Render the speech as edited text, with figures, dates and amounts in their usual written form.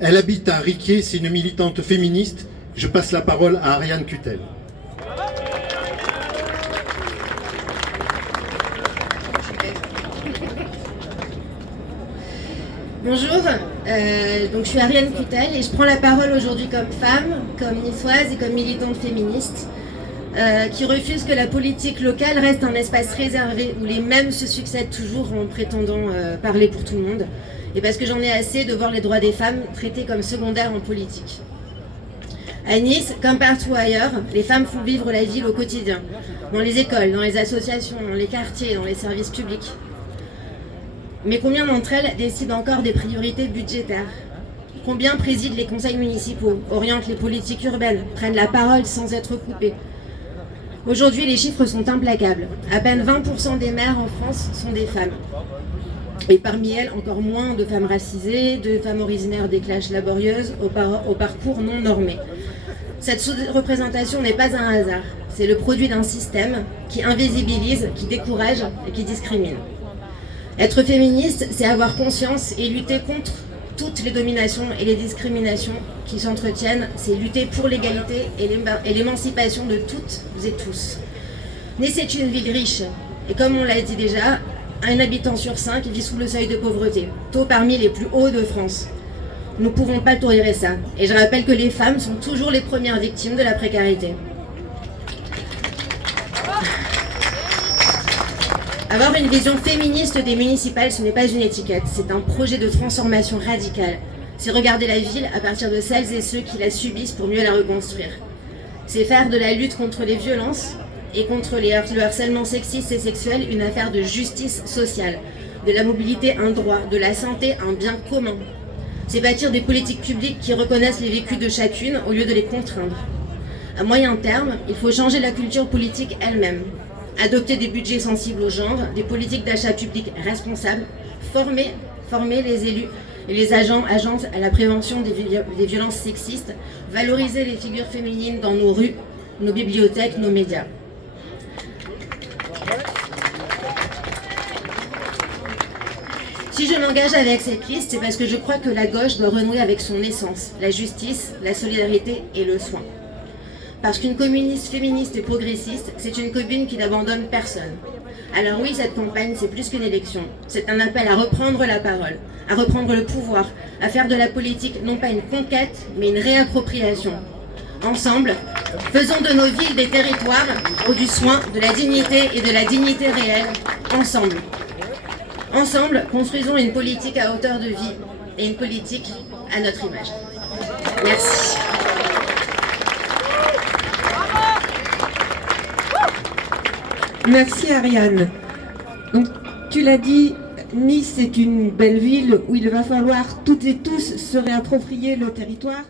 Elle habite à Riquier, c'est une militante féministe. Je passe la parole à Ariane Cutel. Bonjour, donc je suis Ariane Cutel et je prends la parole aujourd'hui comme femme, comme niçoise et comme militante féministe qui refuse que la politique locale reste un espace réservé où les mêmes se succèdent toujours en prétendant parler pour tout le monde, et parce que j'en ai assez de voir les droits des femmes traités comme secondaires en politique. À Nice, comme partout ailleurs, les femmes font vivre la ville au quotidien, dans les écoles, dans les associations, dans les quartiers, dans les services publics. Mais combien d'entre elles décident encore des priorités budgétaires? Combien président les conseils municipaux, orientent les politiques urbaines, prennent la parole sans être coupées? Aujourd'hui, les chiffres sont implacables. À peine 20% des maires en France sont des femmes. Et parmi elles, encore moins de femmes racisées, de femmes originaires des classes laborieuses, au parcours non normé. Cette sous-représentation n'est pas un hasard. C'est le produit d'un système qui invisibilise, qui décourage et qui discrimine. Être féministe, c'est avoir conscience et lutter contre toutes les dominations et les discriminations qui s'entretiennent. C'est lutter pour l'égalité et l'émancipation de toutes et tous. Nice est une ville riche, et comme on l'a dit déjà, un habitant sur 5 vit sous le seuil de pauvreté, taux parmi les plus hauts de France. Nous ne pouvons pas tolérer ça, et je rappelle que les femmes sont toujours les premières victimes de la précarité. Avoir une vision féministe des municipales, ce n'est pas une étiquette, c'est un projet de transformation radicale. C'est regarder la ville à partir de celles et ceux qui la subissent pour mieux la reconstruire. C'est faire de la lutte contre les violences et contre le harcèlement sexiste et sexuel une affaire de justice sociale, de la mobilité un droit, de la santé un bien commun. C'est bâtir des politiques publiques qui reconnaissent les vécus de chacune au lieu de les contraindre. À moyen terme, il faut changer la culture politique elle-même. Adopter des budgets sensibles au genre, des politiques d'achat public responsables, former les élus et les agences à la prévention des violences sexistes, valoriser les figures féminines dans nos rues, nos bibliothèques, nos médias. Si je m'engage avec cette liste, c'est parce que je crois que la gauche doit renouer avec son essence, la justice, la solidarité et le soin. Parce qu'une communiste féministe et progressiste, c'est une commune qui n'abandonne personne. Alors oui, cette campagne, c'est plus qu'une élection. C'est un appel à reprendre la parole, à reprendre le pouvoir, à faire de la politique non pas une conquête, mais une réappropriation. Ensemble, faisons de nos villes des territoires où du soin, de la dignité et de la dignité réelle. Ensemble. Ensemble, construisons une politique à hauteur de vie et une politique à notre image. Merci. Merci Ariane. Donc, tu l'as dit, Nice est une belle ville où il va falloir toutes et tous se réapproprier le territoire.